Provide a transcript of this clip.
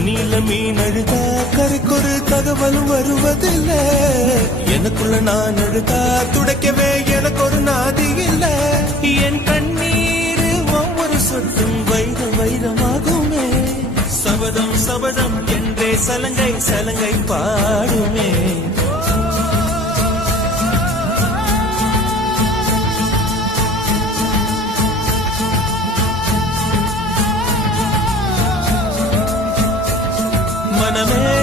தண்ணியில மீன் அழுதா கரைக்கொரு தகவலும் வருவதில்லை. எனக்குள்ள நான் அழுதா துடைக்கவே எனக்கு ஒரு நாதி இல்லை. என் கண்ணீர் ஒவ்வொரு சொட்டும் வைரம் வைரமாகுமே. சபதம் சபதம் என்றே சலங்கை சலங்கை பாடுமே. மனமே